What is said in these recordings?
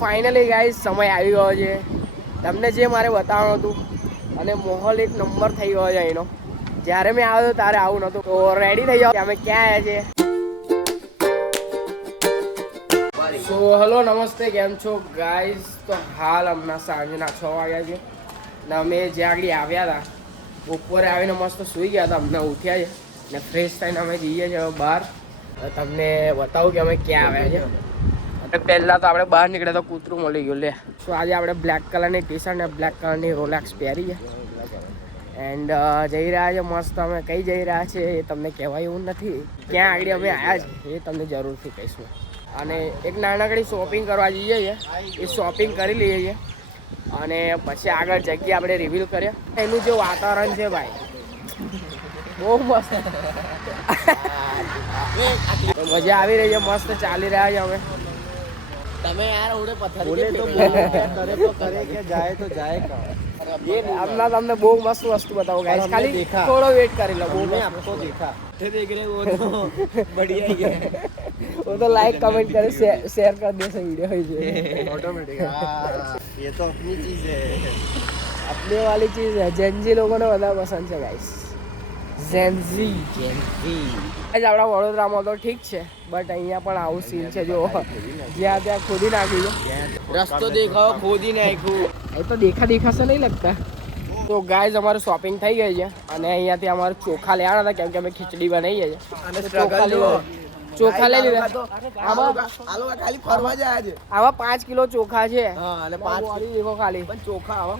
Finally guys સમય આવી ગયો છે તમને જે મારે બતાવવાનું હતું અને માહોલ એક નંબર થઈ ગયો છે એનો. જ્યારે મેં આવ્યો ત્યારે આવું નહોતું. તો રેડી થઈ જાઓ અમે ક્યાં આવ્યા છીએ. સો હલો નમસ્તે, કેમ છો ગાઈસ? તો હાલ હમણાં સાંજના 6 વાગ્યા છે ને અમે જ્યાં આગળ આવ્યા હતા બપોરે આવીને મસ્ત સૂઈ ગયા હતા. હમણાં ઉઠ્યા છે ને ફ્રેશ થઈને અમે જઈએ છીએ બહાર. તમને બતાવું કે અમે ક્યાં આવ્યા છે. પહેલાં તો આપણે બહાર નીકળ્યા તો કૂતરું મળી ગયું લે. સો આજે આપણે બ્લેક કલરની ટી શર્ટ ને બ્લેક કલરની રોલેક્સ પહેરી છે એન્ડ જઈ રહ્યા છે મસ્ત. અમે કઈ જઈ રહ્યા છે એ તમને કહેવાય એવું નથી. ક્યાં આગળ અમે આવ્યા છે એ તમને જરૂરથી કહીશું. અને એક નાનકડી શોપિંગ કરવા જઈએ છીએ, એ શોપિંગ કરી લઈએ છીએ અને પછી આગળ જગ્યા આપણે રિવીલ કરીએ. એનું જે વાતાવરણ છે ભાઈ બહુ મસ્ત, મજા આવી રહી છે. મસ્ત ચાલી રહ્યા છે અમે. તમે યાર ઓડે પથ્થર બોલે તો કરે તો કરે કે જાય તો જાય કા. ये हमारा हमने बहुत मस्त वस्तु बताओ गाइस, खाली थोड़ा वेट कर लो. वो मैं आपको देखा देख रहे वो तो बढ़िया ही है. वो तो लाइक कमेंट करे शेयर कर दे से वीडियो है ऑटोमेटिक. ये तो अपनी चीज है, अपने वाली चीज है. जेनजी लोगों ने ज़्यादा पसंद है गाइस. जेनजी आज આપણા વડોદરામાં તો ઠીક છે બટ અહીંયા પણ આવું સીન છે. જો જ્યાં ત્યાં ખોદી નાખ્યું છે. રસ્તો દેખાવો ખોદી નાખ્યું. એ તો દેખાશે નહીં લગતા. તો ગાઈઝ અમારું શોપિંગ થઈ ગઈ છે અને અહીંયાથી અમારે ચોખા લેવાના હતા કેમ કે અમે ખીચડી બનાવીએ છીએ અને ચોખા લઈ લીધા. આવા 5 કિલો ચોખા છે અને 5 દેખો ખાલી ચોખા આવા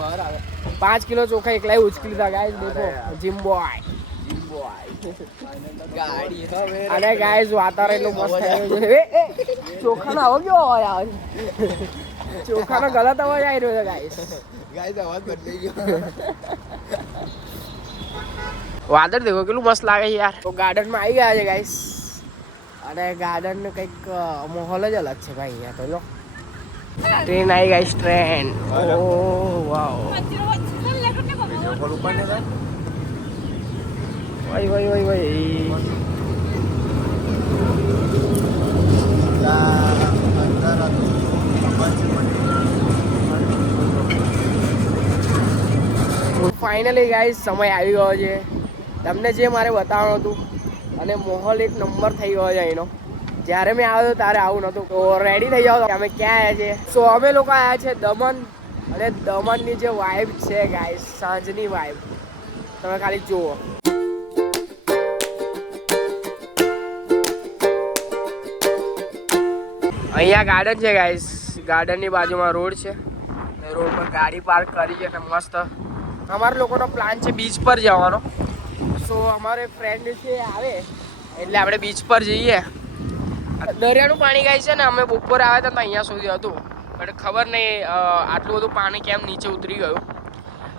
બહાર આવે. 5 કિલો ચોખા એકલા ઉચકી લીધા ગાઈઝ. દેખો જીમ બોય. અને ગાઈઝ વાતાવરણ એટલું મસ્ત થયું છે. ચોખાનો આવો કેવો અવાજ આવે છે? ચોખાનો ગલત અવાજ આવી રહ્યો છે ગાઈઝ. અવાજ બદલાઈ ગયો. વાદળ દેખો કેટલું મસ્ત લાગે છે યાર. તો ગાર્ડનમાં આવી ગયા છે ગાઈઝ અને ગાર્ડનનો કંઈક માહોલ જ અલગ છે ભાઈ. અહીંયા તો જો ટ્રેન આવી ગાઈઝ. ટ્રેન ઓહ વાવ. ભાઈ ભાઈ ભાઈ ભાઈ ફાઇનલી ગાઈઝ સમય આવી ગયો છે તમને જે મારે બતાવવાનું હતું અને માહોલ એક નંબર થઈ ગયો છે એનો. જ્યારે મેં આવ્યો ત્યારે આવું નહોતું. તો રેડી થઈ જાઓ અમે ક્યાં આવ્યા છીએ. સો અમે લોકો આવ્યા છે દમણ અને દમણની જે વાઇબ છે ગાઈઝ, સાંજની વાઇબ તમે ખાલી જુઓ. અહીંયા ગાર્ડન છે ગાઈસ. ગાર્ડનની બાજુમાં રોડ છે. રોડ પર ગાડી પાર્ક કરી છે અને મસ્ત અમારા લોકોનો પ્લાન છે બીચ પર જવાનો. સો અમારે ફ્રેન્ડ છે આવે એટલે આપણે બીચ પર જઈએ. દરિયાનું પાણી ગાય છે ને અમે બપોરે આવ્યા હતા તો અહીંયા સુધી હતું બટ ખબર નહીં આટલું બધું પાણી કેમ નીચે ઉતરી ગયું.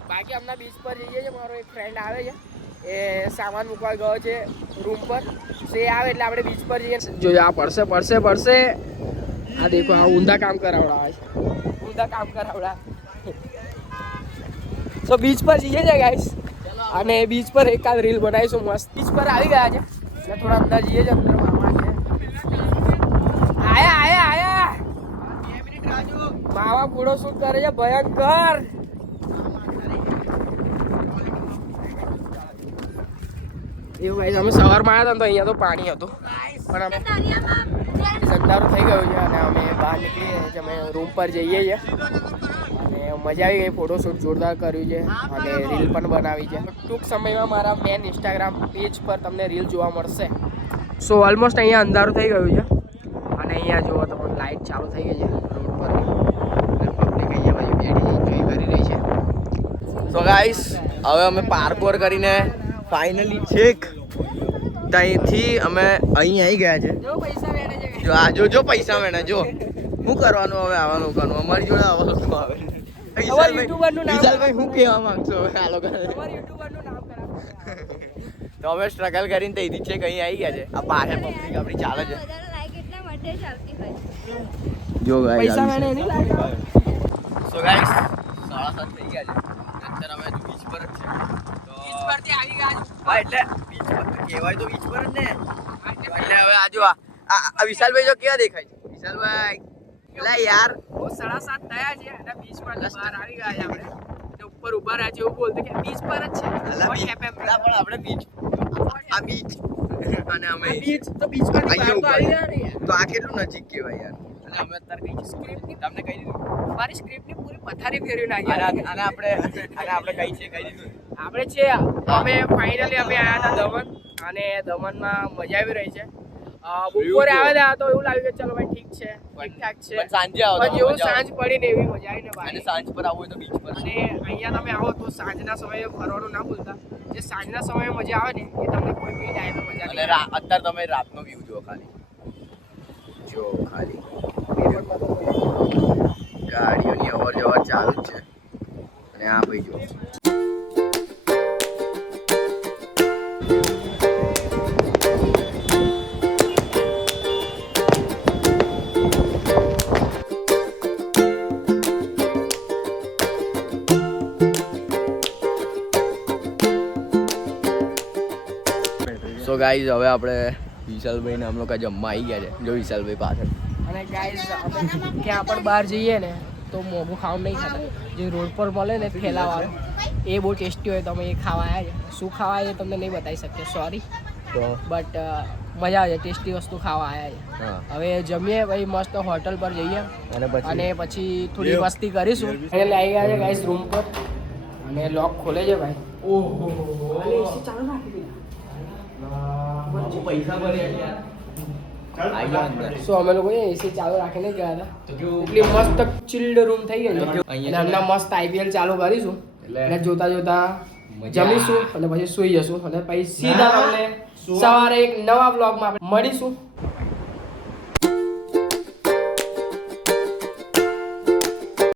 બાકી હમણાં બીચ પર જઈએ છીએ. મારો એક ફ્રેન્ડ આવે છે, એ સામાન મૂકવા ગયો છે રૂમ પર. સો એ આવે એટલે આપણે બીચ પર જઈએ. જો આ પડશે. આ દેખો આ ઊંધા કામ કરાવડાવે છે. સો બીચ પર જઈએ છે ગાઈસ અને બીચ પર એકાદ રીલ બનાવીશું મસ્ત. બીચ પર આવી ગયા છે એટલે થોડા અંદર જઈએ છે. અંદર મામા છે. આયા 2 મિનિટ રાજુ. મામા પૂરો શૂટ કરે છે ભયંકર. એવું ગાઈસ અમે સવારમાં આવ્યા હતા તો અહીંયા તો પાણી હતું પણ અમે અંધારું થઈ ગયું છે અને અમે બહાર નીકળી રહ્યા છીએ. અમે રૂમ પર જઈએ છીએ અને મજા આવી ગઈ. ફોટોશૂટ જોરદાર કર્યું છે અને રીલ પણ બનાવી છે. ટૂંક સમયમાં મારા મેન ઇન્સ્ટાગ્રામ પેજ પર તમને રીલ જોવા મળશે. સો ઓલમોસ્ટ અહીંયા અંધારું થઈ ગયું છે અને અહીંયા જુઓ તમને લાઇટ ચાલુ થઈ ગઈ છે રોડ પર. પબ્લિક અહીંયા બાજુ બેઠી એન્જોય કરી રહી છે. તો ગાઈસ હવે અમે પાર્કોર કરીને ફાઇનલી છેક ત્યાંથી અમે અહીં આવી ગયા છે. જો પૈસા વેણે જો શું કરવાનું હવે આવા લોકોનું. અમારી જોડે આવા લોકો આવે. વિશાલભાઈ શું કહેવા માંગશો હવે આ લોકોને? તો અમે સ્ટ્રગલ કરીને ત્યાંથી છેક અહીં આવી ગયા છે. આ પાછળ પબ્લિક આપણી ચાલે છે. જો પૈસા વેણે નહીં લાગે. સો ગાઈસ 7:30 થઈ ગયા છે. અત્યારે અમે બીચ પર જ છે. બીચ પરથી આવી ગયા. હા એટલે બીચ પર કહેવાય તો બીચ પર જ ને. એટલે હવે આજુ આ વિશાલભાઈ જો કેવા દેખાય છે? વિશાલભાઈ લે યાર 7:30 થયા છે અને બીચ પર બહાર આવી ગયા છે આપણે ઉપર ઉભા રહ્યા છે એવું બોલતો કે બીચ પર જ છે અલા What બીચ happened? પણ આપણે બીચ આ બીચ અને અમે બીચ તો બીચ પર અહીંયા તો આવી ઉપર. ગયા ને યાર. તો આ કેટલું નજીક કહેવાય યાર અને અમે અત્યારે કઈ સ્ક્રિપ્ટની તમને કહી દીધું મારી સ્ક્રિપ્ટની પૂરી પથારી ફેરવી નાખી અને આપણે કઈ છે કહી દીધું આપણે છે અમે ફાઇનલી અમે આવ્યા હતા દમણ અને દમણમાં મજા આવી રહી છે બપોરે આવ્યા હતા તો એવું લાગ્યું કે ચલો ભાઈ ઠીક છે ઠીકઠાક છે પણ સાંજે આવો તો પણ જેવું મજા આવે. સાંજ પડીને એવી મજા આવી ને અને ભાઈ સાંજ પર આવવું હોય તો બીચ પર અને અહીંયા તમે આવો તો સાંજના સમયે ફરવાનું ના ભૂલતા જે સાંજના સમયે મજા આવે ને એ તમને કોઈ બી ટાઈમે મજા અને નહીં આવે. અત્યારે તમે રાતનો વ્યૂ જુઓ ખાલી જો ખાલી ગાડીઓની અવર જવર ચાલુ જ છે અને આ ભાઈ જો સો ગાઈઝ હવે આપણે વિશાલભાઈ નામ લોકો જમવા આવી ગયા છે જો વિશાલભાઈ પાછળ અને ગાઈઝ ક્યાં પણ બહાર જઈએ ને તો મોંઘું ખાવાનું નહીં ખાતા જે રોડ પર મળે ને ઠેલાવાળો એ બહુ ટેસ્ટી હોય તો અમે એ ખાવા આવ્યા છે શું ખાવા આવ્યા એ તમને નહીં બતાવી શકીએ સોરી તો બટ મજા આવે છે ટેસ્ટી વસ્તુ ખાવા આવ્યા છે હા હવે જમીએ ભાઈ મસ્ત હોટલ પર જઈએ અને પછી અને પછી થોડી મસ્તી કરીશું એટલે આવી ગયા છે ગાઈઝ રૂમ પર અને લોક ખોલે છે ભાઈ ઓહો ચાલુ રાખી દીધા પૈસા ભર્યા આવી જાઓ અંદર સો અમે લોકો એસી ચાલુ રાખીને ગયા હતા એટલી મસ્ત ચિલ્ડ રૂમ થઈ ગઈ છે અને હમણાં મસ્ત આઈપીએલ ચાલુ કરીશું એટલે જોતા જોતા જમીશું અને પછી સુઈ જશું અને પછી સીધા તમને સવારે એક નવા બ્લોગમાં આપણે મળીશું